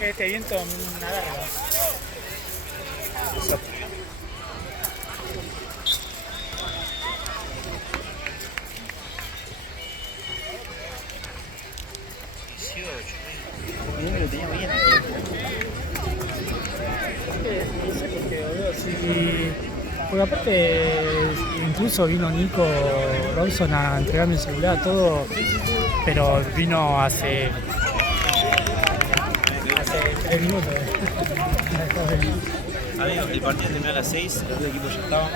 Che, este viento me agarra. Mirá que lo tenía bien. No sé por qué, boludo. Sí. Porque aparte, incluso vino Nico Ronson a entregarme el celular, todo. Pero vino hace 3 minutos. Amigo, el partido terminó a las 6, los dos equipos ya estaban.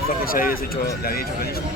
Jorge ya la había hecho buenísimo.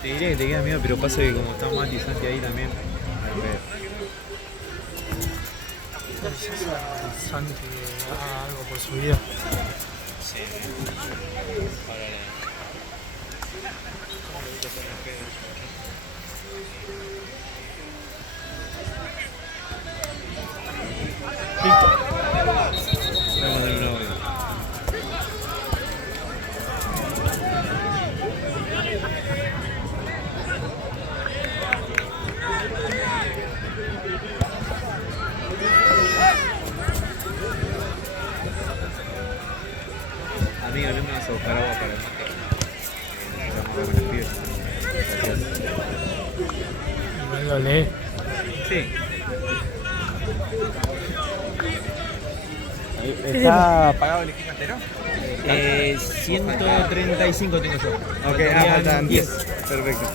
Te diré que te queda miedo, pero pasa que como está Mati y Santi ahí también. Santi haga algo por su vida. Sí. Voy a mandar un audio. Amigo, no me vas a buscar agua para el mate. Con los pibes. Gracias. Igual lo lee. Sí. ¿Está apagado el equipo entero? 135 tengo yo. Ok, faltan 10. Perfecto.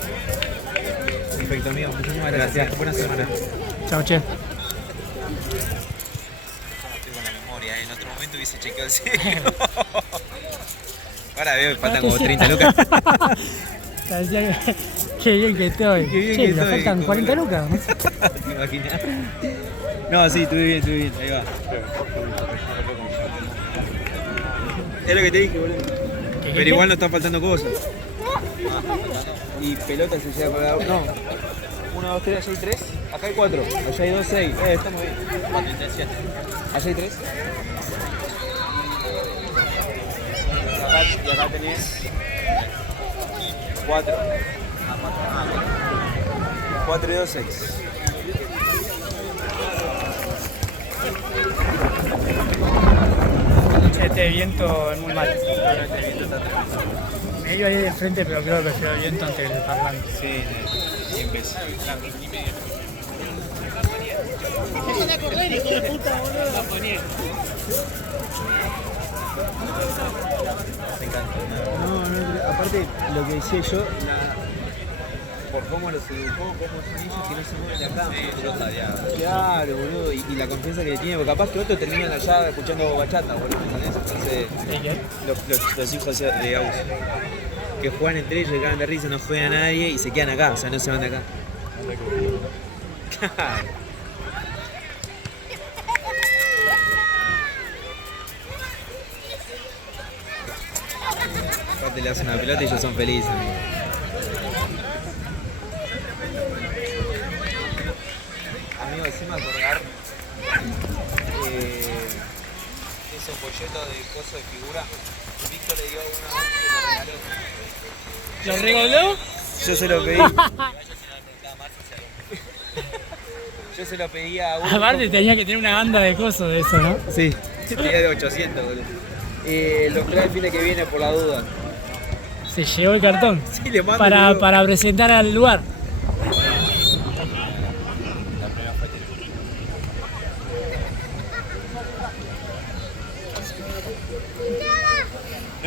Perfecto, amigo. Muchísimas gracias. Buena semana. Chao, che. Estoy con la memoria, en otro momento hubiese chequeado el cielo. Ahora veo que faltan como 30 lucas. Decía que bien que estoy. Qué bien Che, que me estoy, faltan ¿cómo 40 no? lucas. ¿Te imaginas? No, sí, estuve bien, ahí va. Es lo que te dije, boludo. Pero igual no están faltando cosas. Y pelotas se llega a pegar. No. 1, 2, 3, allá hay 3. Acá hay 4. Allá hay 2, 6. Estamos bien. Allá hay 3. Y acá tenés 4. 4 y 2, 6. Este viento es muy malo. Este viento está tremendo. Me iba ahí de frente, pero creo que prefiero el viento antes del parlante. Sí, 100 veces. Me encanta. No, aparte lo que decía yo, por cómo los educó, cómo son ellos que no se mueven de acá. Claro, boludo, y la confianza que le tiene, porque capaz que otros terminan allá escuchando bachata, boludo, ¿entendés? Entonces, los hijos de Agus, que juegan entre ellos, que cagan de risa, no juegan a nadie y se quedan acá, o sea, no se van de acá. Aparte le hacen una pelota y ellos son felices, amigo. Amigo, encima acordar ese folleto de coso de figura. Víctor le dio uno ¿Lo regaló? Yo se lo pedí. Yo se lo pedí a uno. Aparte tenía que tener una banda de cosas de eso, ¿no? Sí, tenía de 800, boludo. Lo trae el fin de que viene por la duda. Se llevó el cartón. Sí, le mando para presentar al lugar.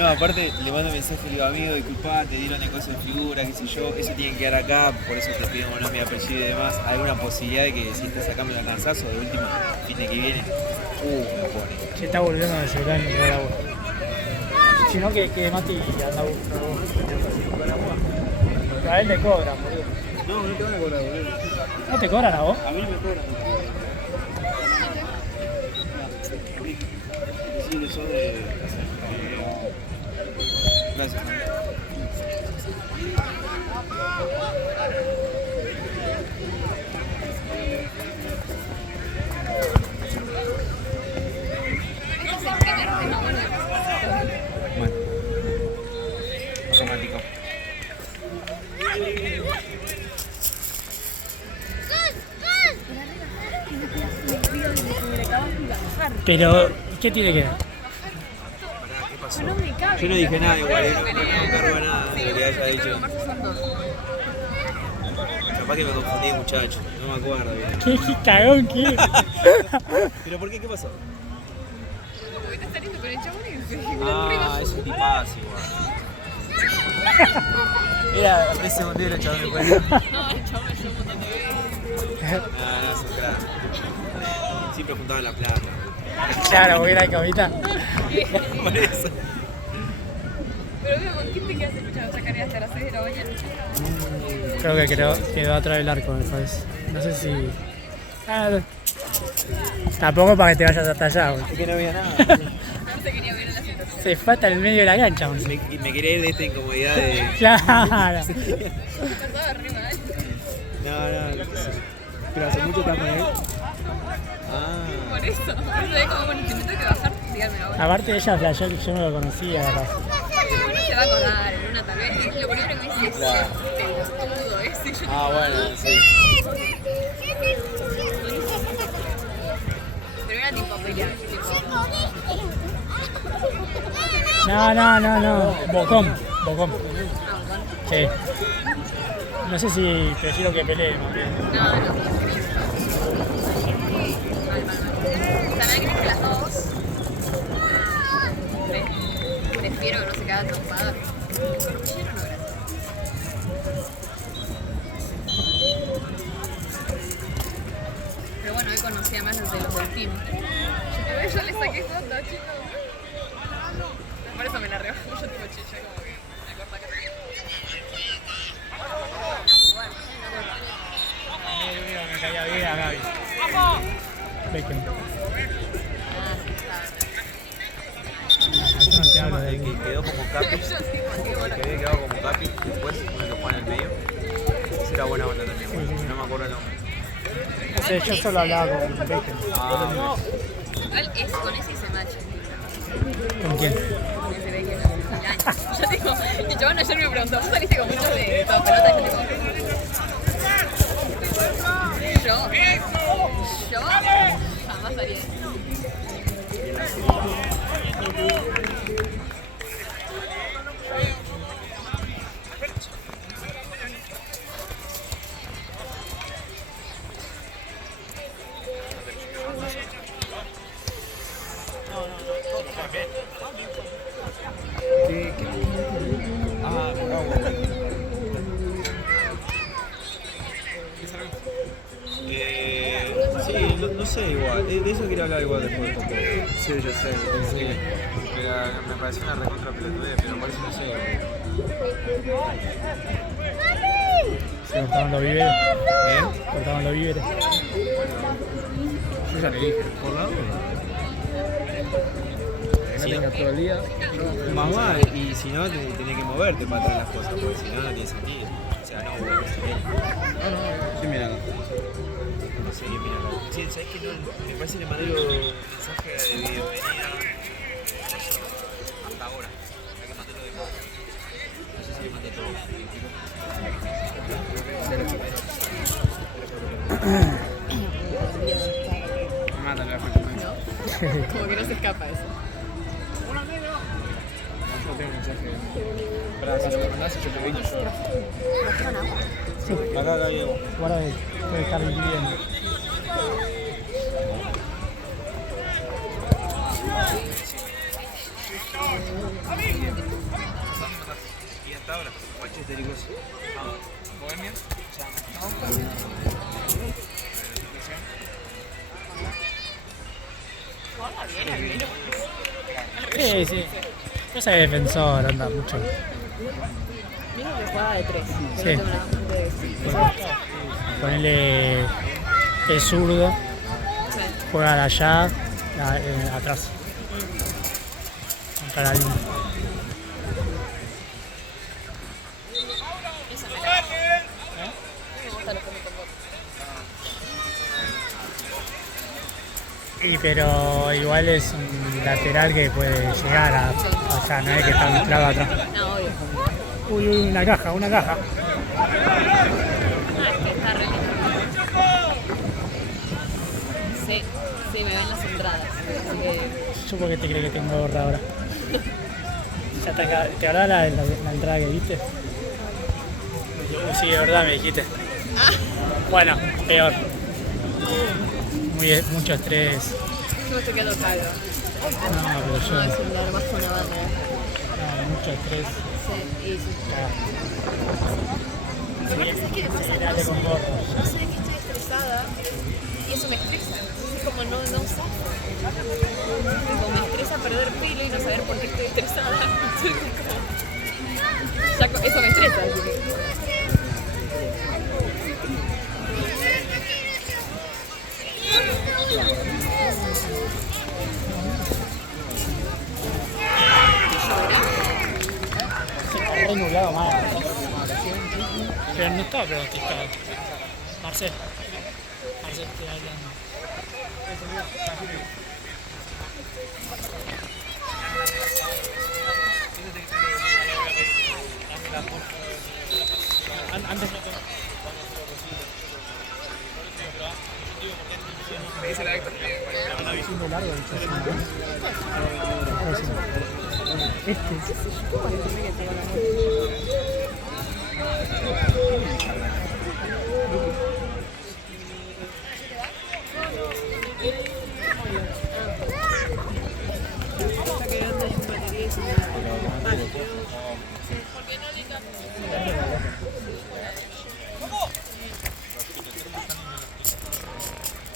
No, aparte le mando un mensaje y le digo, amigo, disculpa, te dieron el coso de figura, qué sé yo, eso tiene que quedar acá, por eso te pido mi apellido y demás. ¿Hay una posibilidad de que si estás acá me lo alcanzás o de última, fin de que viene? Me pone. Se está volviendo a asegurar en Nicaragua. Si no, que Mati anda buscando. A él le cobran, boludo. No, no te van a cobrar, boludo. ¿No te cobran a vos? A mí no me cobran. Sí, eso de... Gracias. Bueno, romántico. Pero, ¿qué tiene que ver? ¿Qué pasó? Yo no dije nada igual, no cargo nada de lo que haya dicho. Capaz que me confundí, muchacho, no me acuerdo bien. ¿Qué cagón qué? ¿Pero por qué? ¿Qué pasó? Porque estás saliendo con el chabón y Ah, es un tipazo igual. Era ese segundero, chabón, después. No, el chabón me llevó un montón de veces. No, son crack. Siempre juntaban la plata. Claro, voy a ir a la camita. Por eso. Pero veo, ¿con quién te quedas escuchando esa carrera hasta las 6 de la mañana? Creo que quedó atrás del arco, me parece. No sé si... tampoco para que te vayas hasta allá, boludo. Es que no había nada. No se quería ver en la situación. Se fue hasta el medio de la cancha, boludo. Y me quería ir de esta incomodidad de... Claro. Pasaba re mal. No sé. ¿Pero hace mucho estás con él? Ah. Por eso es como, bueno, si me tengo que bajar, díganme ahora. Aparte ella flasheó que yo no lo conocía, capaz. No se va a acordar, en una tal vez. Lo primero que me dice es pelotudo ese. Yo Ah, bueno, sí. Pero era tipo pelear, tipo. No. Bocón. Sí. No sé si prefiero que pelee, más bien. No. ¿También crees que las dos? Prefiero que no se quede atrapada. ¿Con un chino no, gracias? Pero bueno, hoy conocía más los de los del team. Yo le saqué fotos, chicos. Por eso me la rebajo. Yo tipo chicha, como que la corta que tenía. Me caía bien a Gaby. Beckham. No te hablo de El que quedó como capi, Yo sí, porque el bueno. que había quedado como capi, después uno que juega en el medio. Ese era buena onda también, Sí. no me acuerdo el nombre. No sé, yo solo hablaba con Beckham. Ah, Igual es con ese y se macha. ¿Con quién? Con ese ve que no hace años. Yo digo, y chabón ayer me preguntó, ¿vos saliste con muchos de todo pelota? Y yo digo, yo jamás haría eso. Ah, bueno. Sí, no sé igual, de eso quería hablar igual después. Porque... Sí, yo sé. Sí. Pero me pareció una recontra pelotudez, pero por eso no sé. Se cortaban los víveres. ¿Eh? Cortaban los víveres. Yo ya le dije, por la duda. Que no tengas todo el día. Más vale, y si no, tenés que moverte para traer las cosas, porque si no, no tiene sentido. O sea, no, vos no, sí, mira. No sé, mira. Sí, ¿sabes que no? Me parece que le mandé un mensaje de bienvenida. Hasta ahora. Hay que mandarlo de nuevo. No sé si le mandé todo. Mátale la foto. Como que no se escapa eso. Yo tengo un mensaje. Para si lo mandás, yo te brindo yo. Sí, Acá Diego. guarda de puede estar viviendo. chicos. Bohemia. Sí, sí. Esa es defensor, anda mucho. Mismo que jugaba de 3. Sí. Ponele es zurdo, juega de allá, atrás. Contra la línea. Me gustan los que me convocan. Y pero igual es un lateral que puede llegar a. O sea, no es que está anclado atrás. No, obvio. Uy, una caja, una caja. Ah, es que está re lindo. Sí, sí, me ven las entradas. Así que. Yo porque te creo que tengo gorra ahora. Ya ¿te hablaba la entrada que viste? Sí, de verdad me dijiste. Bueno, peor. Mucho estrés. Yo me estoy quedando calvo. No, pero yo. No, es similar más con una banda. No, mucho estrés. Sí, y sí. ¿Sabes qué me pasa? Dale con gorra. No sé que estoy estresada y eso me estresa. Entonces como no sé. Como me estresa perder pelo y no saber por qué estoy estresada. Entonces como... Ya eso me estresa. Así que... Está nublado mal. Pero no estaba pronosticado. Marcel, te da hablando. Antes Me dice la Héctor. la visión de largo.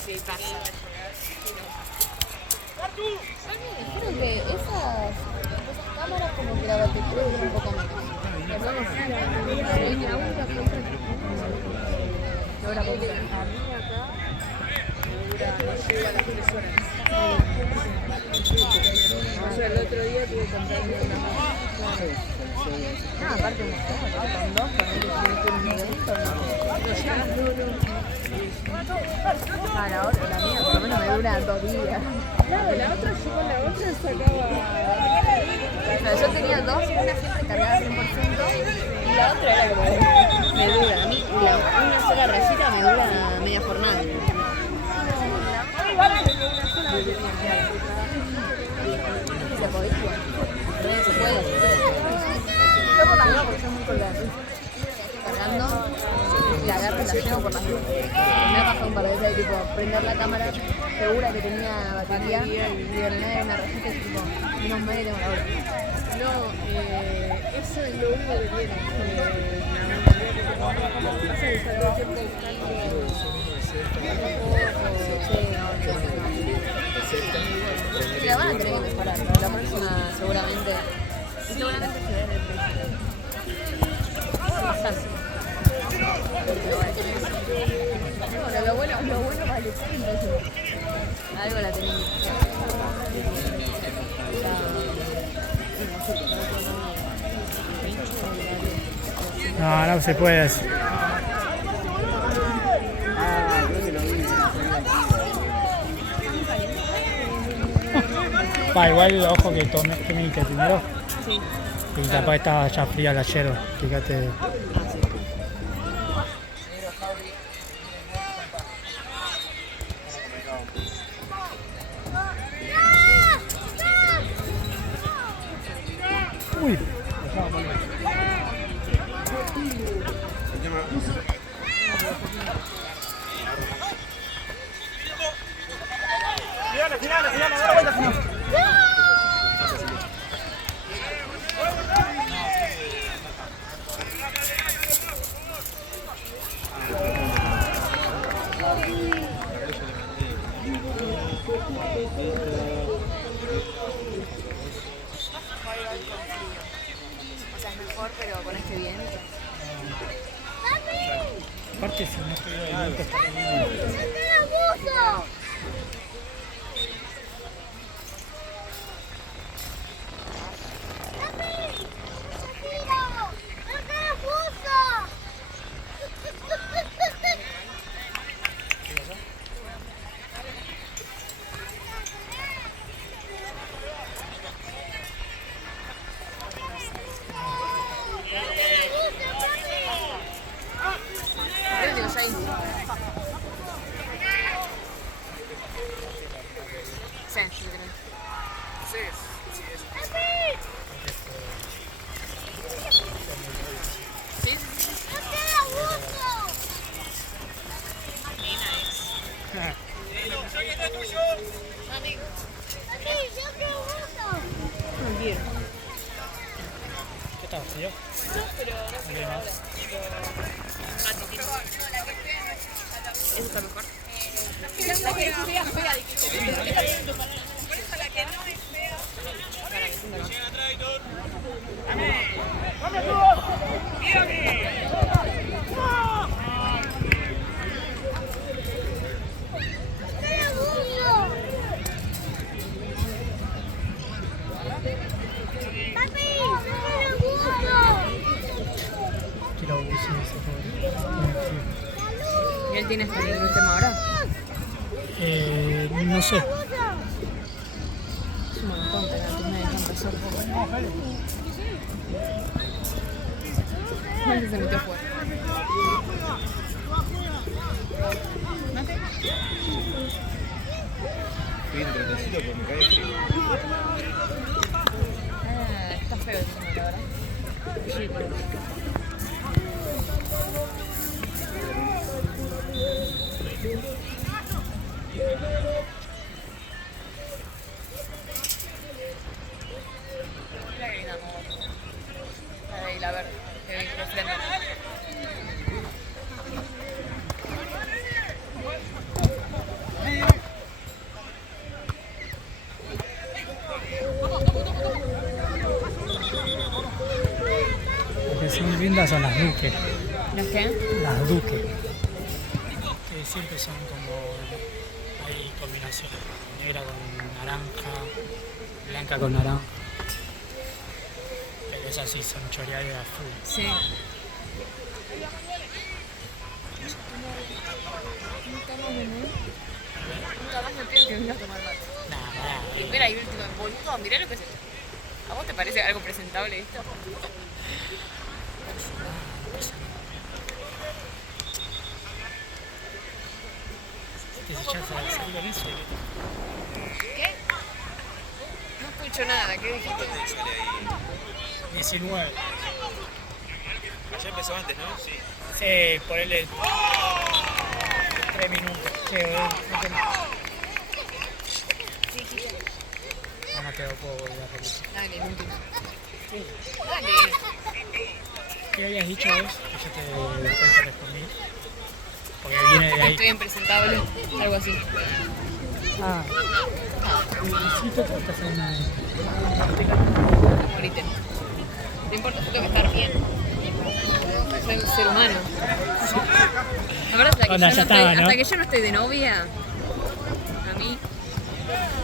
Sí, pasa. Me dijeron que esas cámaras como que la batería dura un poco menos. ¿Qué hora compras? A mí acá me dura, no llega a las 3 horas. O sea, el otro día tuve que comprarme una más. No, aparte me con dos, con el evento, no llegas. Ah, la mía por lo menos me dura 2 días. Claro, la otra yo con la otra sacaba. No, yo tenía dos, una siempre cargada 100% y la otra era como me dura. A mí una sola rayita me dura media jornada. ¿Se podés? Se puede. Yo por las dudas porque soy muy colgada. Cargando y la agarro y la llevo por las dudas. Me ha pasado un par de veces de tipo prender la cámara segura que tenía batería y de verdad una rayita y tipo menos mal que tengo la hora. No, eso es lo único que tiene. Pasa que está todo el tiempo Y la van a tener que mejorar, ¿no? La próxima seguramente. Y seguramente se ve en el precio. Bueno, lo bueno vale 30 euros. Algo la tenemos. No se puede. Igual ojo que tome que primero. Sí. Y capaz estaba ya fría la yerba. Fíjate. Uy. O sea, es mejor, pero con este bien. Aparte, si no estuviera el viento, estaría bien. Yo digo, James. Sí, yo creo. Sí, sí, sí. No quiero. ¿Qué tal, frío? Eso está mejor. La que es fea, fea, Quiero usar ese ¿Y él tiene hasta ningún tema ahora? no sé. Es un montón, pero tú me dejan pasar. No sé si se metió a jugar. Estoy en tratecito porque me cae frío. Está feo el tema, la verdad. Sí, pero... La verde, de frente. Las que son lindas son las Duque. ¿Las qué? Las Duque. Que siempre son como. Hay combinación. Negra con naranja, blanca con naranja. Pero esas sí son choreadas a full. Sí. Nunca más me pido que venga a tomar mate. Nada, Mira, y último, boludo, mirá lo que es esto. ¿A vos te parece algo presentable esto? que si ya sabes algo de eso. ¿Qué? No escucho nada, ¿qué dijiste? 19. Ya empezó antes, ¿no? Sí. Sí, ponele 3 minutos. Sí, no tengo. No te lo puedo volver a repetir. Dale, el último. Sí. Dale. ¿Qué habías dicho vos? Que yo después te respondí. Porque viene de ahí. Estoy en presentable, algo así. Ah. Sí, tú estás en una. Morite. No importa, yo tengo que estar bien. Soy un ser humano. La verdad es que Onda, yo ya no estaba, estoy, ¿no? hasta que yo no estoy de novia, a mí.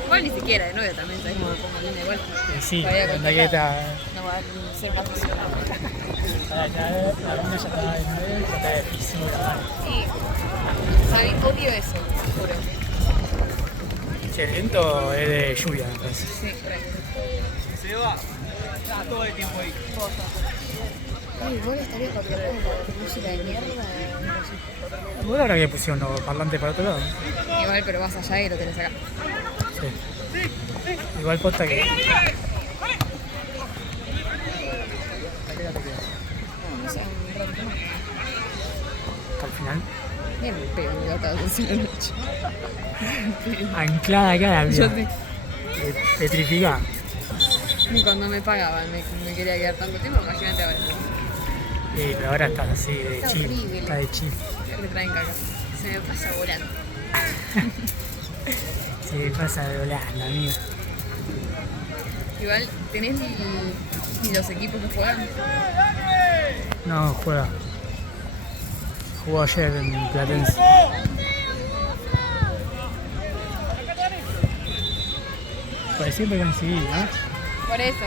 Igual ni siquiera de novia también, ¿sabes cómo me pongo linda igual? Sí, Todavía onda con que está. No va a ser una persona. La luna ya estaba de 9, ya está de piso. Sí. ¿Sabes? Odio eso, te juro. Che, el viento es de lluvia, me parece. Sí, re. Se va. Está todo el tiempo ahí. Ay, igual estaría contratando música de mierda. Bueno, ahora que pusieron los parlantes para otro lado. Igual, pero vas allá y lo tenés acá. Sí. Igual posta que. No sé, un ratito más. Al final. Bien, pero me acabo de decir la noche. Anclada acá la Yo vida. sí. Petrificada. Ni cuando me pagaban me quería quedar tanto tiempo, imagínate ahora. Sí, pero ahora estás así de Está chill. horrible. Está de chill. Me traen caca. Se me pasa volando. se pasa de volando, amigo. Igual, ¿tenés ni los equipos que juegan? No, juega. Jugó ayer en Platense. Pues siempre coincidí, ¿no? Por eso,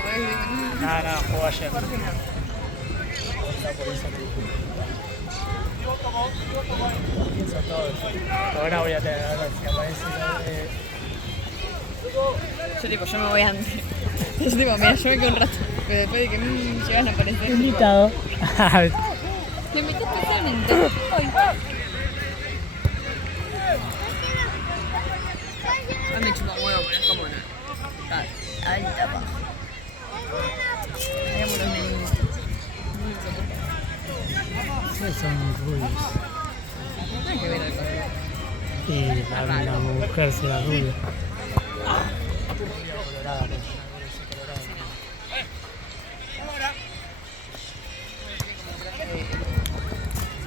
No, jugó ayer. ¿por qué no? Pienso todo. Ahora voy a tener, ahora si aparece. Yo me voy antes. Yo mira, yo me quedo un rato. Pero después de que llegan a aparecer. Invitado. Me metí especialmente. Hoy. A mí me chupa huevo, pero es como una. Alta baja. Hagamos los niños. Sí, son rubios. No hay que ver al color. Y la mujer será rubia.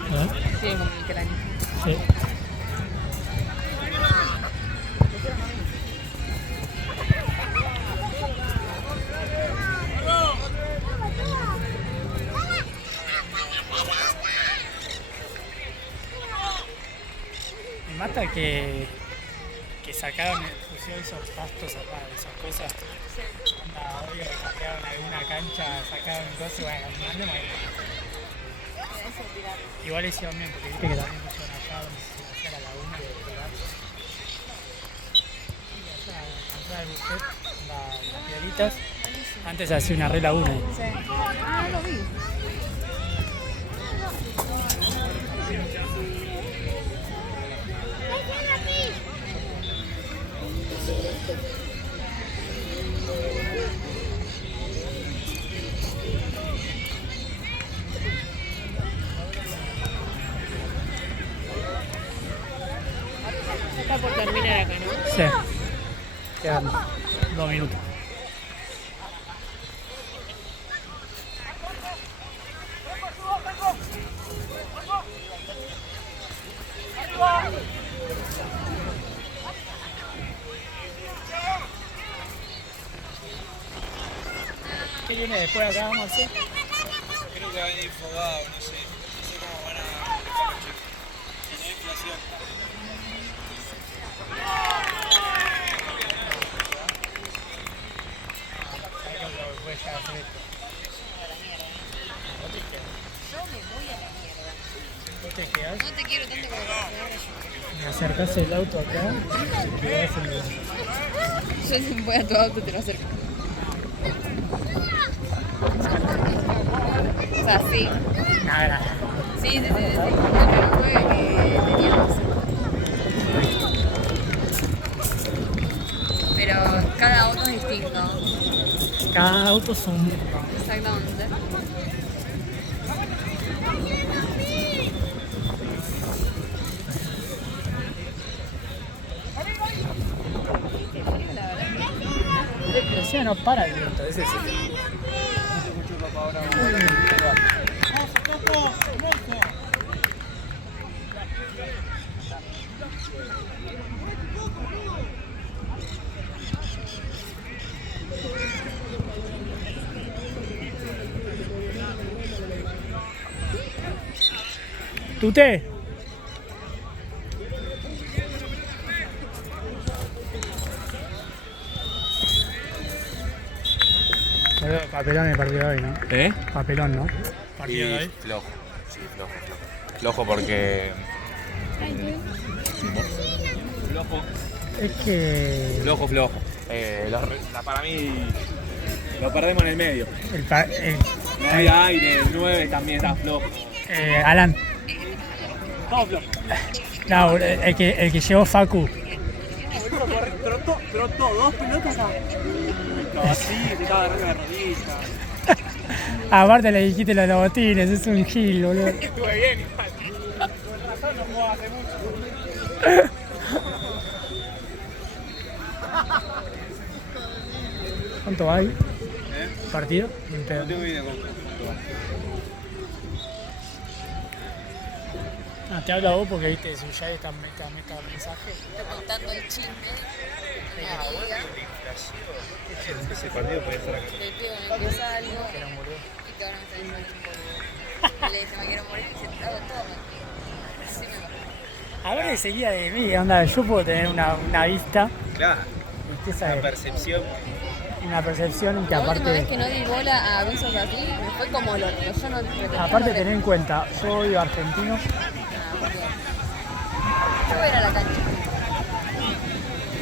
¿Eh? Sí, como el que la niña. Sí. Me mata que sacaron, pusieron esos pastos acá, esas cosas. Onda, obvio que sacaron alguna cancha, sacaron cosas, bueno, mandemos ahí. Igual hicieron bien, porque viste que también pusieron allá donde se hacía la laguna de pegar. Y allá, atrás del buffet, las piedritas, antes hacía una re laguna ahí. Sí. Ah, lo vi. Está por terminar acá, ¿no? Sí. Quedan 2 minutos. ¿Qué viene después acá, Marcelo? Creo que va a venir fogado, no sé. No sé cómo van a dejar los chicos. Si no hay inflación. ¿Vos te quedás? No te quiero tanto como para poder ayudar. Me acercás el auto acá y te quedás en el... Yo si voy a tu auto te lo acerco. O sea, sí. Nada. Sí. Lo que fue que teníamos. Pero cada auto es distinto. Cada auto son... Exactamente. El océano no para el viento, ese es el... ¿Tute? Papelón el partido de hoy, ¿no? ¿Eh? Papelón, ¿no? Y Partido de hoy. flojo, sí, flojo. Flojo porque... Flojo. Es que... Flojo. Para mí lo perdemos en el medio. No hay aire, el 9 también está flojo. Alan. Todo flojo. No, el que llevó Facu. Pero dos pelotas no. Estaba así, te estaba agarrando la rodilla. Aparte le dijiste los botines, es un gil, boludo. Estuve bien igual. Con razón no jugaba hace mucho. ¿Cuánto hay? ¿Partido? Ni en pedo. No tengo idea cuánto va. Ah, te hablo a vos porque viste, Suyay está mensaje. Estoy contando el chisme. Ese partido podía estar acá. Le pido que me empieza algo y que ahora me está diciendo que le dice me quiero morir y se trago todo. Así me va. A ver enseguida de mí, onda, yo puedo tener una vista, Claro, ¿viste? una ¿Sabes? percepción. Una percepción que La última vez aparte, que no di bola a avisos así, me fue como lo yo no repetí. aparte tener en cuenta, yo odio argentinos, Yo voy a ir a la cancha.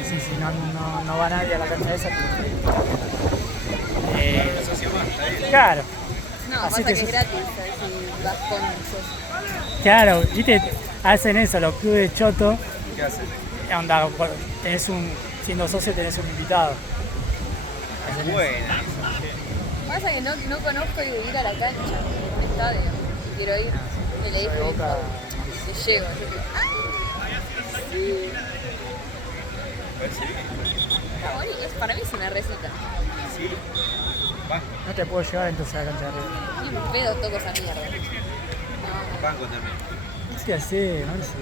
sí, sí, no va nadie a la cancha esa. Claro, No, Así pasa te que es sos- gratis, si vas con socio. claro, viste, hacen eso, los clubes choto, ¿Qué hacen? onda, tenés siendo socio tenés un invitado. Es buena. Pasa que no conozco ir a la cancha, un estadio. Quiero ir, me leí Boca. y llego. Así que, está bonito, para mí es una receta. Sí. Banco, No te puedo llevar entonces a la cancha de arriba. Ni un pedo toco esa mierda. banco también. ¿Qué hace, Marce?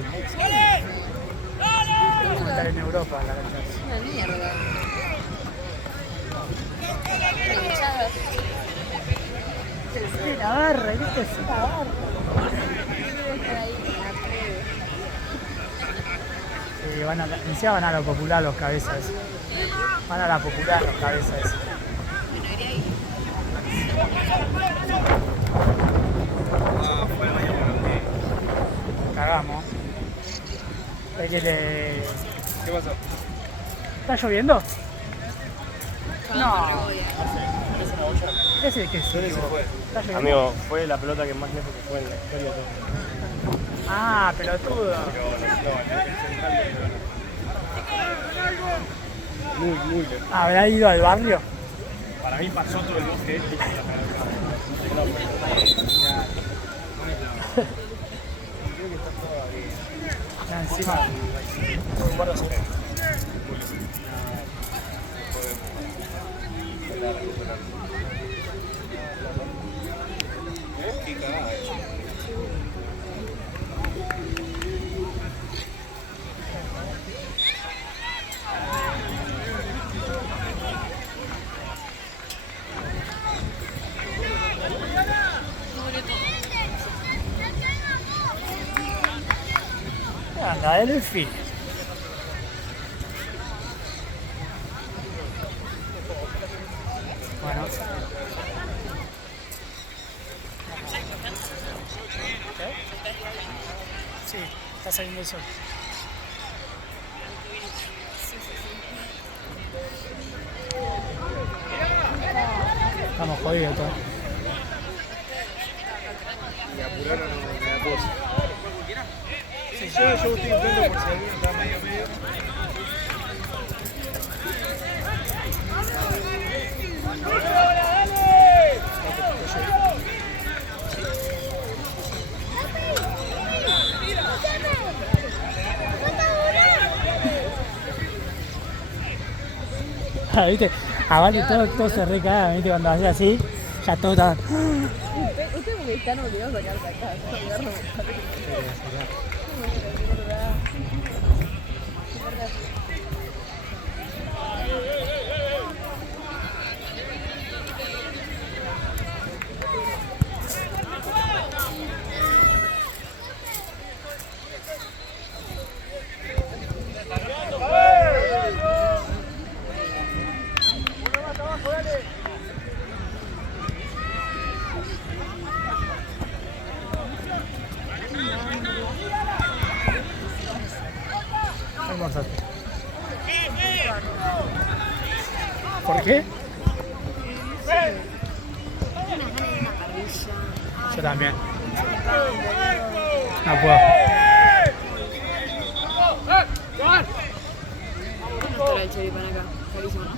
Vamos a estar en Europa la cancha. Una mierda. Hinchadas. La barra, ¿viste? Es la barra. Sí, encima van a lo popular los cabezas. Van a la popular los cabezas. Ah, fue el baño Cagamos. Es que ¿Qué pasó? ¿Está lloviendo? No. Ese que sí. ¿Dónde se fue? ¿Está lloviendo? Amigo, fue la pelota que más lejos que fue en la historia de todo. Ah, pelotudo. Muy lejos. ¿Habrá ido al barrio? Para mí pasó todo el bosque este y se la Ya encima. Qué cagada. Anda, Delphi. Bueno. Sí, está saliendo el sol. Estamos jodidos todos. Y apuraron una cosa. Sí, yo estoy intentando por si alguno está medio. Ah, ¿viste? Aparte todo se recaga, ¿viste? Cuando hace así, ya todo está... Ustedes porque están obligados a sacarse acá. Almorzaste. ¿Por qué? Yo también. No puedo. ¿Cuánto era el choripán acá? Carísimo, ¿no?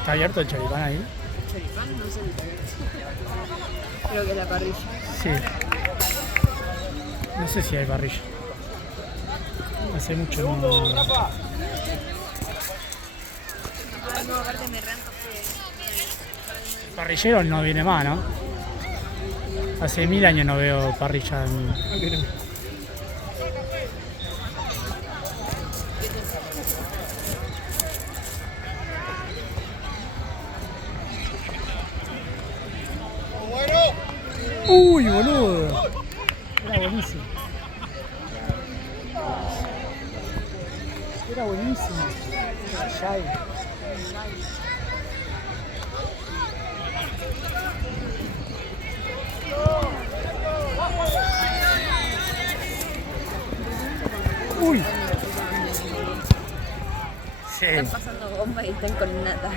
¿Está abierto el choripán ahí? ¿Choripán? No sé si está abierto. Creo que es la parrilla. Sí. No sé si hay parrilla. Hace mucho no... No, aparte me ranco El parrillero no viene más, ¿no? Hace 1000 años no veo parrilla en... Ya hay. Uy. Sí. Están pasando bombas y están con nata.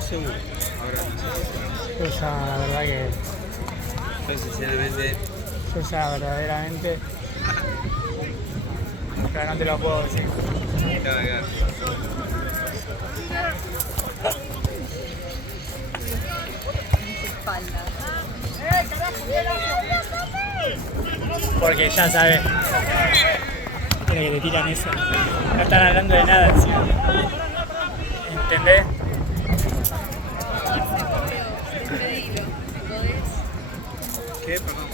Segundos. Ahora Yo ya, la verdad que. yo sinceramente. Yo ya verdaderamente. Pero no te lo puedo decir. Claro. Espalda. Porque ya sabes. Quiere que te tiran eso. No están hablando de nada encima. ¿Entendés? Pedilo, ¿podés? ¿Qué? Perdón.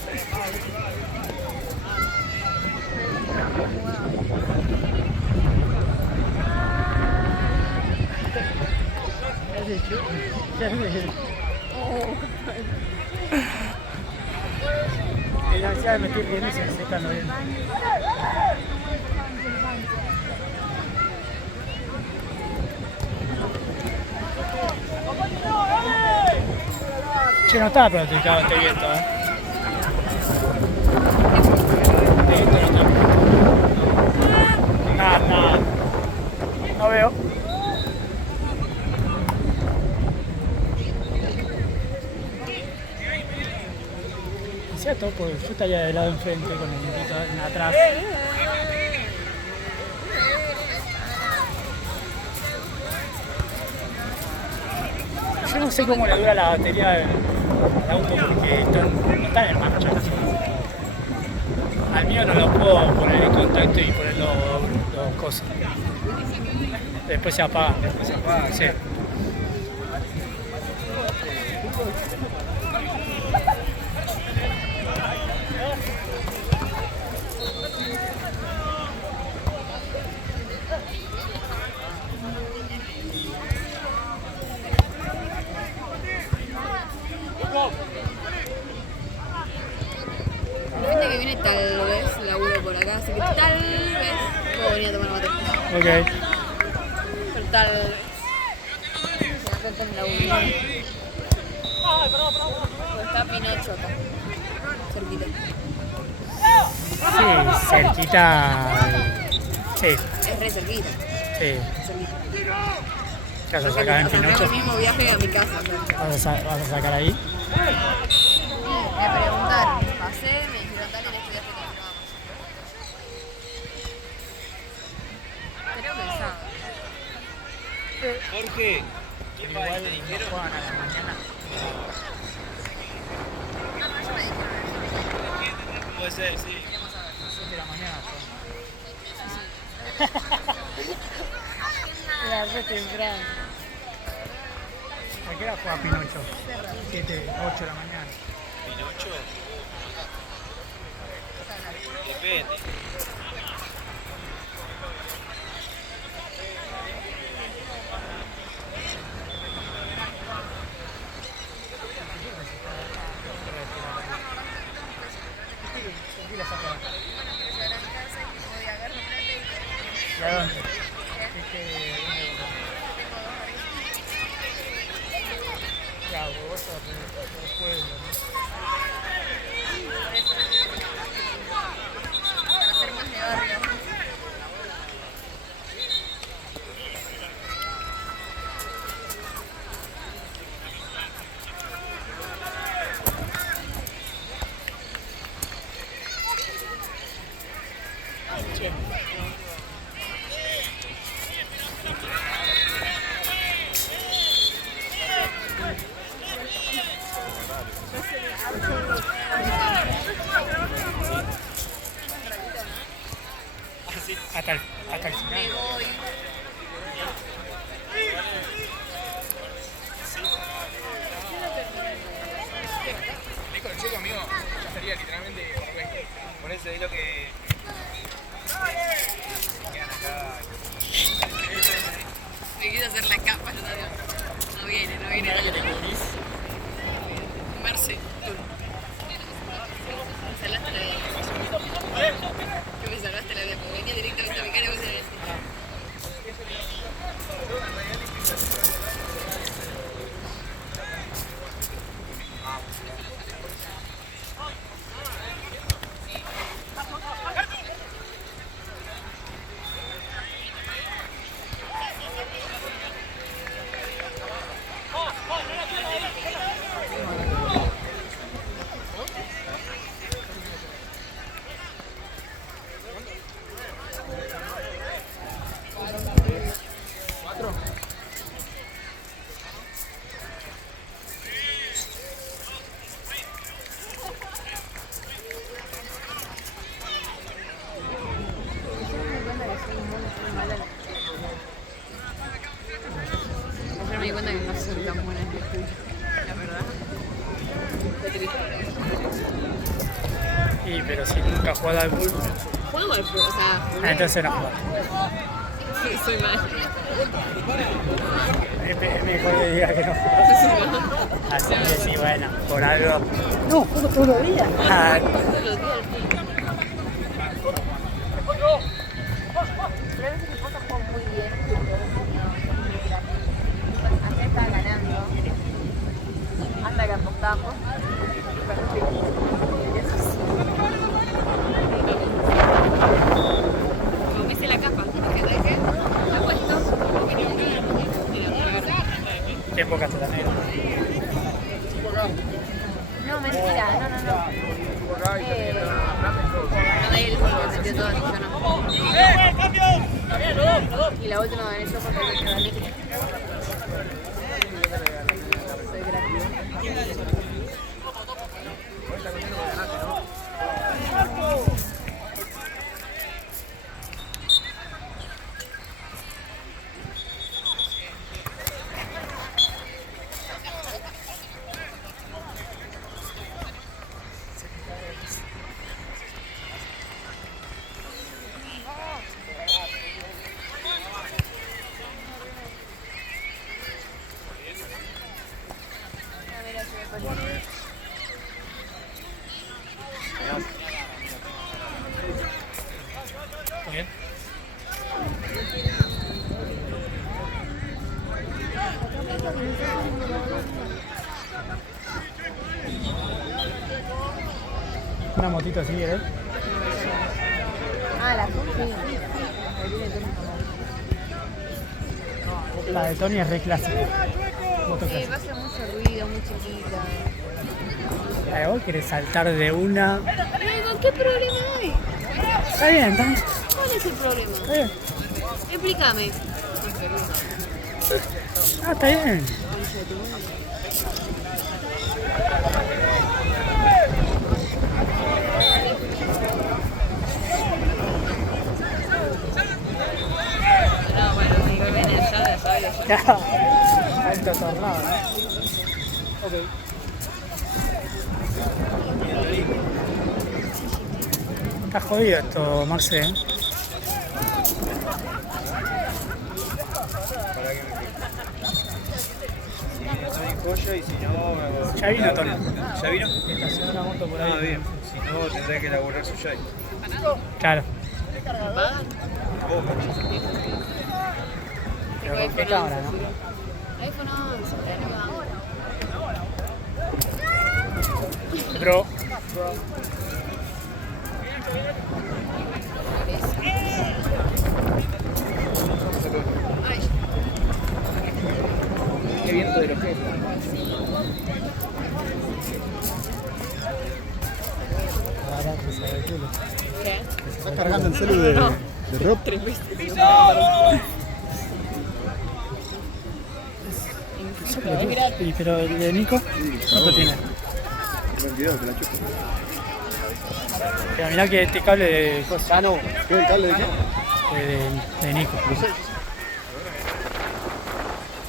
Y la ansiedad de me estoy riendo y se me secan los dientes. Che, no estaba pronosticado este viento, Este viento no está. Nada. No veo. Es cierto, pues yo estaría del lado enfrente con el vientito atrás. Yo no sé cómo le dura la batería al auto porque no están en marcha. Al mío no lo puedo poner en contacto y poner los cosas. Después se apaga. Sí. El fin que viene tal vez laburo por acá, así que tal vez puedo venir a tomar mate. Ok. Pero tal vez. Acá está en la laburo. Pues está Pinocho acá. Cerquita. Sí, cerquita. Sí, Es re cerquita. sí. Cerquita. ¿Qué vas a sacar en O sea, no es Pinocho? el mismo viaje a mi casa. O sea. ¿Vas a sacar ahí? Me preguntaron, pasé, me dijeron dale, este viaje confirmamos. Creo que el sábado. Jorge, ¿qué Igual pasa? no ¿Te dijeron? juegan a la mañana. Puede ser, sí. 7 de la mañana Era re temprano. ¿A qué hora juega Pinocho? 7, 8 de la mañana. ¿Pinocho? Depende. ¿Y a dónde? Claro, vos vas por el pueblo, ¿no? Para ser más de barrio. Hasta el final. tira literalmente por 20. Por eso es lo que... quedan acá. Me quise hacer la capa, no viene, no viene. que te cubrís. Marce. Me salaste la vida. Que me salvaste la vida, porque venía directamente a mi cara y vos sabés. Yo me di cuenta que no soy tan buena en el la verdad. Qué triste. Y pero si nunca has jugado al fútbol, Juego al fútbol, o sea, entonces no juegas. soy mal. Es mejor que diga que no juegas. Así que sí, bueno, por algo. No, juego todos los días. Ah, Todos los días al fútbol. Pero a veces mis cosas juegan muy bien. Ayer estaba ganando. Hasta que apostamos. Como me hice la capa, ¿qué tal que? Me he puesto. ¿qué época te la negro? No, mentira, no. No de él, porque metió todo, yo no. Y la última gané yo porque lo gané. Soy gratis. Muy bien. Una motito así, ¿eh? Ah, la azul sí. La de Tony es re clásica. Moto Sí, clásica. va a hacer mucho ruido, muy chiquita. La de vos querés saltar de una. Pero, ¿qué problema hay? Está bien, está bien. ¿Cuál es el problema? Está bien. Explícame. Ah, está bien. No, bueno, digo, viene allá de sabio. Alto tornado, ¿no? Ok. Está jodido esto, Marce, ¿eh? Para que me estoy en joya y si no... Ya vino Tony. ¿Ya vino? Estacionó una moto por ahí. Ah, bien. Si no, tendré que elaborar su yay. Claro. ¿Pagan? Pero con qué cámara, ¿no? iPhone 11, Bro. Qué viento de los que Ahora te sale el culo. ¿Qué? ¿Estás cargando el celu de Rob? ¿Y pero el de Nico? ¿Cuánto tiene? 22, te la chupo. Pero mirá que este cable de cosa. Ah, no. ¿Qué el cable de qué? De Nico.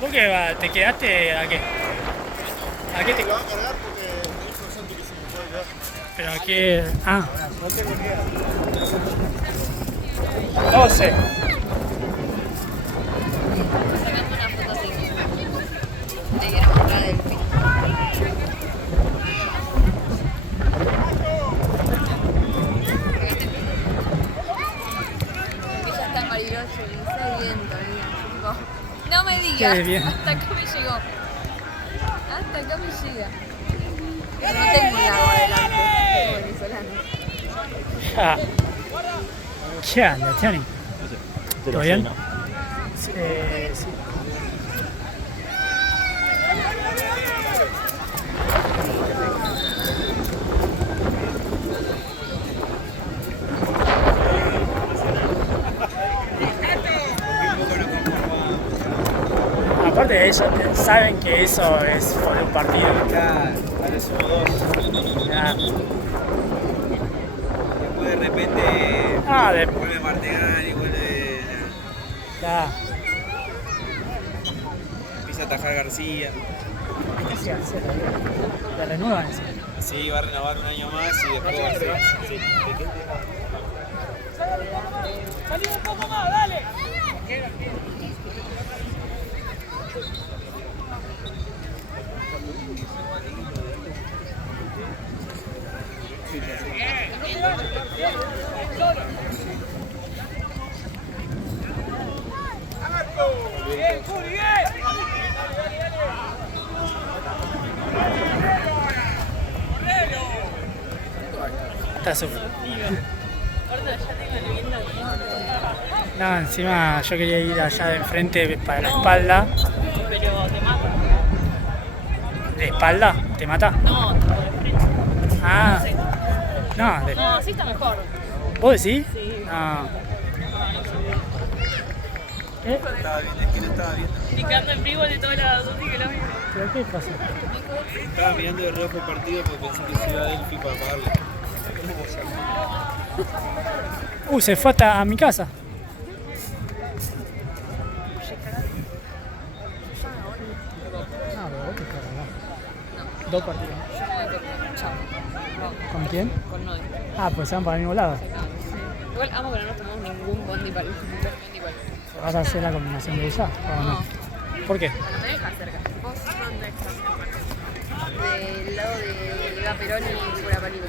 ¿Vos qué va? ¿Te quedaste a qué? ¿A qué te Lo va a cargar porque me dijo Santi que se me puede quedar. Pero aquí. Ah. 12. Sacando una foto así. Te quiero mostrar el fin. Ella está en Bariloche y está viendo, amiga. No me digas. Qué bien. Hasta acá me llegó. Hasta acá me llega. Pero no tengo un lago adelante. Tengo venezolano. Ah. ¿Qué anda, Tiani? ¿Todo bien? Sí. Aparte de eso, saben que eso es por un partido. Claro, ahora somos 2. Ya. Después de repente vuelve Martegán y vuelve. Ya. Empieza a atajar García. Sí, ¿le renuevan eso? Sí, va a renovar un año más y después va a ser. Sí. ¡Salí un poco más, dale! Está sufriendo. No, encima yo quería ir allá de enfrente para la espalda. Pero te mata. ¿De espalda? ¿Te mata? No, de frente. Ah. No, de... No, así está mejor. ¿Vos decís? Sí. No. ¿Eh? Estaba bien, es que no estaba bien. Picando en vivo de todas las dos y que lo mismo. ¿Pero qué pasó? Estaba mirando de reojo el partido porque pensé que se iba a Delphi para pagarle. Se fue hasta a mi casa. Dos partidos. ¿Con quién? Con Noy. Ah, pues se van para el mismo lado. Igual amo que no nos tomamos ningún bondi para el ¿Vas a hacer la combinación de ella o no? ¿Por qué? No me dejas cerca. ¿Vos dónde estás? Del lado de Eva Perón y Pura Palío.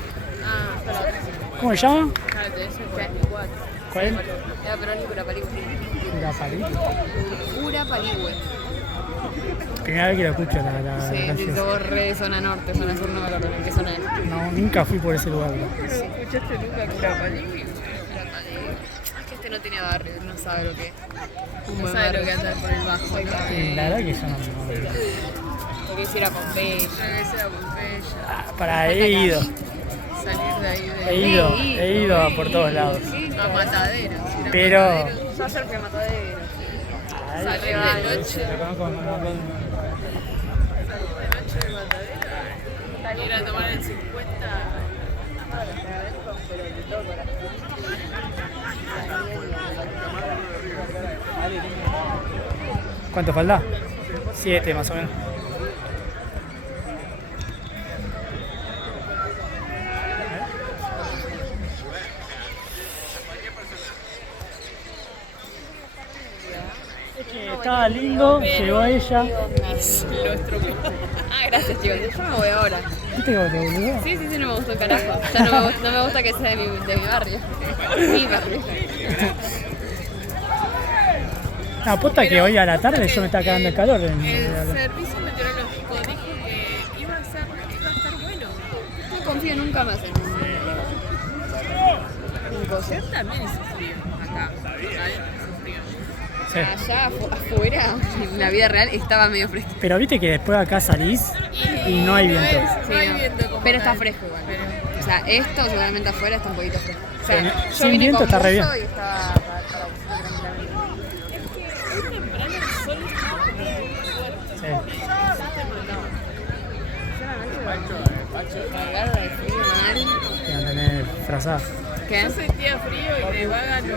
Ah, está la otra. ¿Cómo se llama? Claro, te dice 44. ¿Cuál es? Eva Perón y Pura Palío. La palita. Pura Palío. Primera vez que lo escucho la Sí, canción. todo re zona norte, zona sur, no me acuerdo en qué zona es. No, nunca fui por ese lugar. Bro. ¿Escuchaste nunca Curapalí? Es que este no tiene barrio, no sabe lo que es. No sabe lo que andar por el bajo. Y la verdad que yo no. Lo que hiciera Pompeya. Yo que sea Pompeya. Para he ido. Salir de ahí de... He ido a por todos lados. A Matadero. Pero. Yo ayer fui a Matadero. Ay, Salí de noche. lo conozco, De noche de Matadero. Ir a tomar el 50. ¿Cuánto falta? 7 más o menos. Es que estaba lindo, llegó ella. Lo estropeó. Ah, gracias, chicos. Yo me voy ahora. ¿Viste cómo te boludo? Sí, no me gustó el carajo. Ya no me gusta que sea de mi barrio. Mi barrio. No, aposta que hoy a la tarde yo me estaba cagando el calor. El servicio meteorológico dijo que iba a estar bueno. No confío nunca más en Ayer también hizo frío acá. Hizo frío. Sí. allá afuera, en la vida real, estaba medio fresco. Pero viste que después acá salís y no hay viento. No hay viento como Pero está tal. fresco igual. O sea, esto seguramente afuera está un poquito fresco. O sea, Pero yo sin vine viento con está re bien. buzo y estaba para tranquilamente. Hoy temprano el sol estaba como muy fuerte. Sí. Cargada de frío mal. Que no tenés frazada. ¿Qué? Yo sentía frío y de vaga no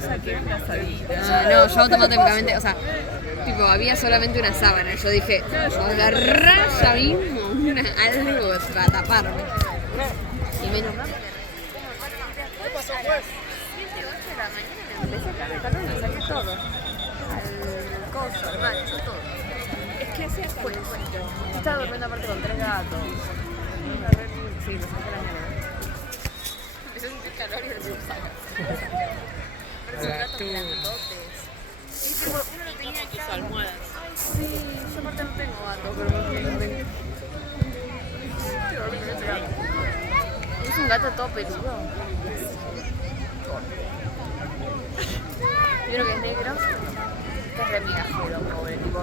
saqué una asadita. No, yo automáticamente, o sea, tipo, había solamente una sábana. Yo dije, agarrá ya mismo. Algo para taparme. Y menos mal. 7, 8 de la mañana me empecé a cagar calor, me saqué todo. Al coso, al macho, todo. Es que ese es Bueno. Yo estaba durmiendo aparte con 3 gatos. Sí, me saqué la mierda. Empecé a sentir calor y me saca. Pero esos gatos grandotes. Sí, pero uno no tenía tus cama. almohadas. Sí, yo aparte no tengo gatos, pero no tengo. Quiero dormir con ese gato. Es un gato todo peludo. ¿Vieron que es negro? Que es re migajero, pobre. Tipo,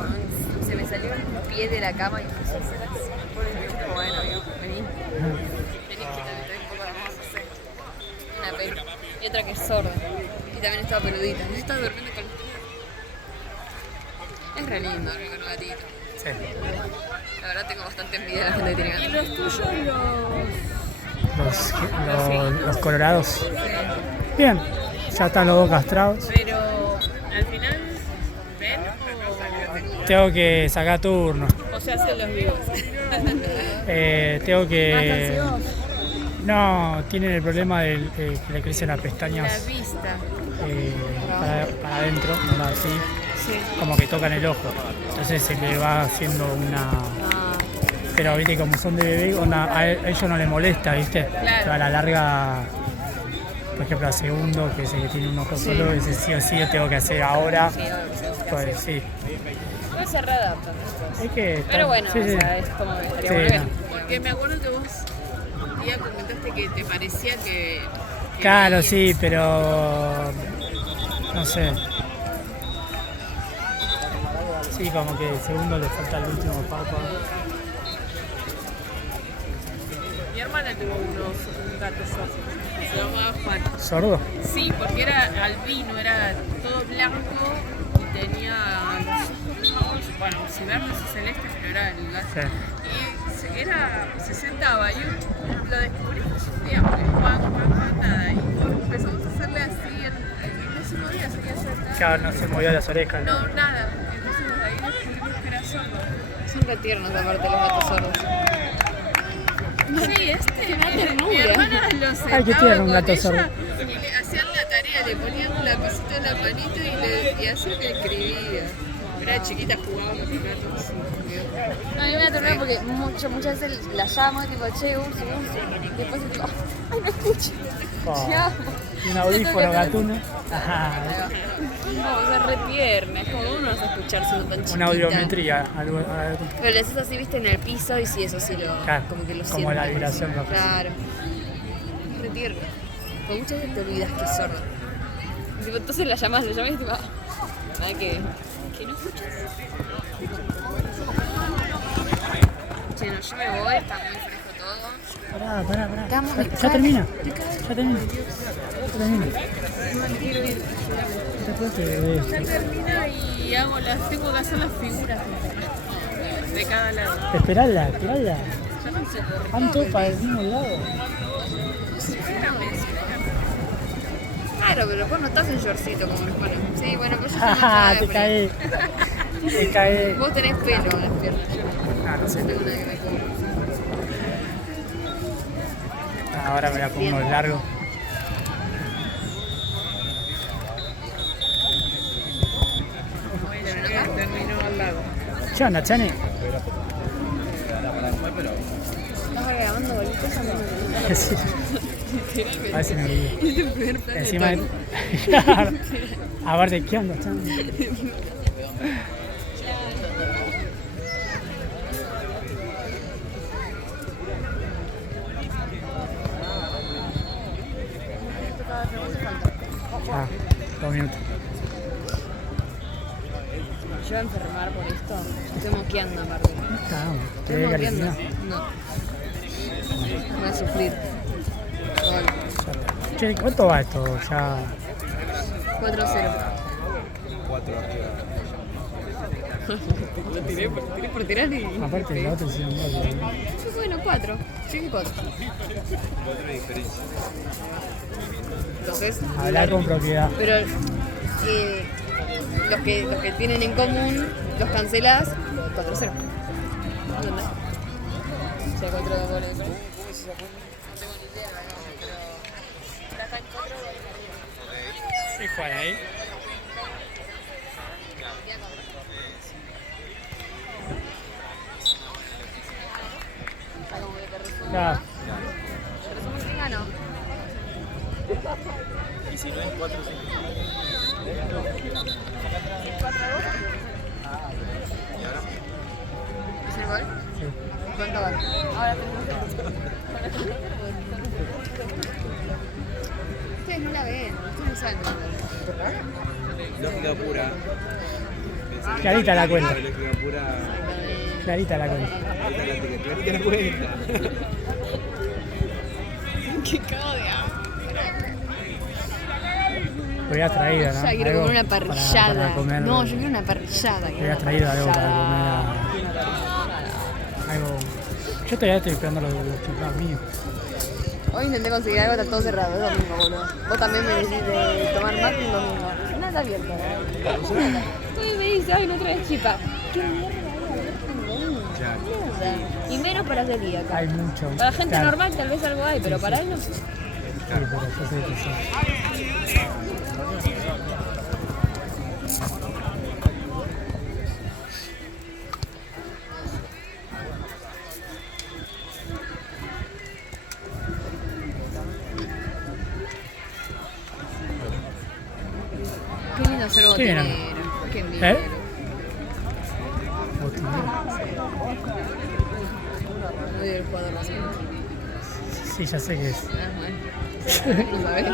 se me salió el pie de la cama y empezó a hacer así. Pobre tipo, bueno, amigo, vení. Vení, que también te doy un poco de amor, no sé. Una pena. Y otra que es sorda. Y también estaba peludita. No estaba durmiendo con... Es re lindo dormir con un gatito. Sí. La verdad tengo bastante envidia de la gente que tiene Y gatos. los tuyos, Los colorados. Bien, ya están los dos castrados. pero al final ven Tengo que sacar turno. o se hacen los vivos. Tengo que... No, tienen el problema de que le crecen las La pestañas vista. para adentro, ¿no? Así, Sí. como que tocan el ojo. Entonces se le va haciendo una... Ah, Pero viste, como son de bebé, onda, a ellos no les molesta, viste. Claro. Pero a la larga, por ejemplo, a segundo, que es el que tiene un ojo Sí. solo, ese sí o sí yo tengo que hacer ahora. sí, obvio, sí. Pues sí. Igual se readaptan. Es que Pero bueno, sí, sí. o sea, es como que estaría Sí, bueno ver. no. Porque me acuerdo que vos un día comentaste que te parecía que Claro, veías. sí, pero no sé. Sí, como que el segundo le falta el último paso. Mi hermana tuvo un gato sordo. Se llamaba Juan. ¿Sordo? Sí, porque era albino, era todo blanco y tenía los ojos, bueno, si verdes y celeste, pero era el gato. Sí. Y se sentaba y lo descubrimos un día porque Juan, nada. Y empezamos a hacerle así y no se movía, seguía sentado. Claro, no se movió las orejas. No, nada. Entonces ahí descubrimos que era sordo. Son re tiernos aparte los gatos sordos. Sí, mi ternura. hermana lo sentaba Ay, qué tierno un con gato ella sordo. y le hacían la tarea, le ponían un lapicito en la manito y hacía que escribía. Era chiquita, jugaba con los gatos. No, a mí me da ternura porque muchas veces la llamo y tipo, che, Ursu. Y después digo, ay, no escucho. Oh. Te amo. Un audífono gatuno. Ajá. No, o sea, re tierna. Es como uno no sabe escuchar siendo tan chiquita. Una audiometría. Algo, Pero le haces así, viste, en el piso y sí, eso sí lo... Claro, como que lo como sientes. la vibración lo hace. Claro. Re tierna. Porque muchas veces te olvidas que es sorda. Y, tipo, entonces la llamas y tipo... Nada que no escuchas. Che, no, yo me voy, está muy fresco todo. Pará. Estamos Ya termina. Ya termina. No me quiero ir. Ya termina y tengo que hacer las figuras de cada lado. Esperala. Ya no sé por qué. Van todos para el mismo lado. Espérame. Claro, pero vos no estás en shortcito como mi hermano. Sí, bueno, pues yo Ajá, no te caí. Te caí. Vos tenés pelo en las piernas. Yo Ah, no sé. no tengo nada que me cubra. Ahora me la pongo largo. Terminó al lado. ¿Qué onda, Chani? ¿Estás grabando bolitas o no? Sí. A ver si me guía. El primer plano Encima de de... Aparte, ¿qué onda, Chani? Ah, 2 minutos. Yo voy a enfermar por esto. Estoy moqueando, Martín. Estamos. Te Estoy voy a moqueando. cariñar. No. Voy a sufrir. Bueno, Che, ¿cuánto va esto? Ya. 4-0. 4 arriba. Lo tiré por tirar y... Aparte de la otra, sí, no. Bueno, 4. Sí que 4. 4 de diferencia. Entonces... Hablar con propiedad. Pero los que tienen en común los cancelás 4-0. ¿Entendés? Si a 4 goles. ¿Cómo es esa cuenta? No tengo ni idea, pero acá en 4 goles arriba. ¿Qué juegan ahí? Está como que te resumo. Claro. Te resumo quién ganó. Y si no es 4 o 5. Si es 4 a 2. ¿Y ahora? ¿Es el gol? Sí. ¿Cuánto va? Ahora ustedes no la ven, ustedes no saben dónde. Lógica pura. Clarita la cuenta. Lógica pura. Clarita la cuenta. Clarita la cuenta. Qué cago de hambre. Hubieras traído, ¿no? Ya quiero Algo comer una parrillada. para comer. No, yo quiero una parrillada. Hubieras traído algo para comer. Algo. Yo todavía estoy esperando los chiflados míos. Hoy intenté conseguir algo, está todo cerrado, es domingo, boludo. Vos también me decís de tomar mate un domingo. Nada está abierto, ¿no? Tú me dices, ay, no traes chipa. ¿Qué mierda hay abierto un domingo? Y menos para celíaca. Hay mucho. Para gente Claro. normal tal vez algo hay, pero Sí, para sí. él no. Sí, pero yo sé que sí. Qué lindo ser Qué bien. botinero. Qué envidia. Muy del jugador nacional. Sí, ya sé que es. Ah, bueno. ¿No sabés?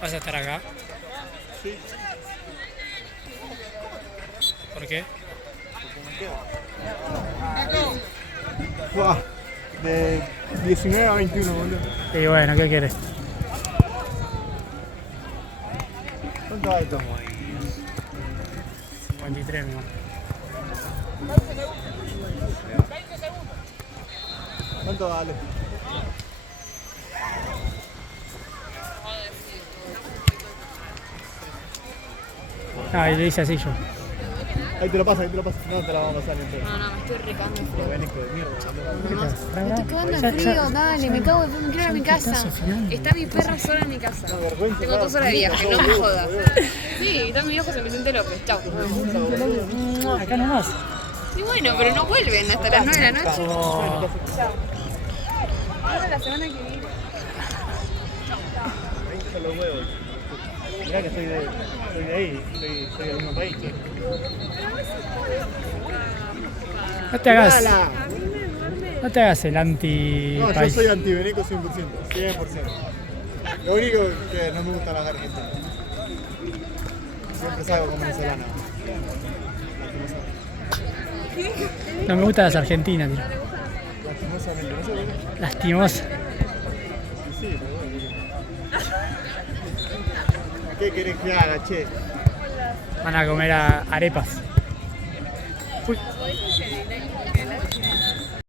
¿Vas a estar acá? Sí. ¿Por qué? Buah, de 19 a 21, boludo. Y bueno, ¿qué quieres? ¿Cuánto va esto? 53, mi amor. ¿Cuánto vale? Ah, y le hice así yo. Ahí te lo paso, ahí te lo paso. No te la vamos a pasar entero. No, me estoy recagando de frío. Buen hijo de mierda, boludo. Me estoy cagando de frío, dale, me cago de frío, me quiero ir a mi casa. Está mi perra sola en mi casa. Tengo 2 horas de viaje, no me jodas. Sí, está mi viejo San Vicente López, chau. Acá nomás. Y bueno, pero no vuelven hasta las 9 de la noche. Oh, Ahora la semana que viene. Ahí son los huevos. Mirá que soy de ahí, soy del mismo país. Che. no te hagas. No te hagas el anti. No, yo país. soy antiveneco 100%, 100%. Lo único que no me gusta la argentina. Siempre salgo como venezolano. No me gustan las argentinas, tío. Lastimosamente, no sé por qué. Lastimosa. Sí, pero bueno. ¿Qué querés que haga, che? Van a comer arepas. Uy.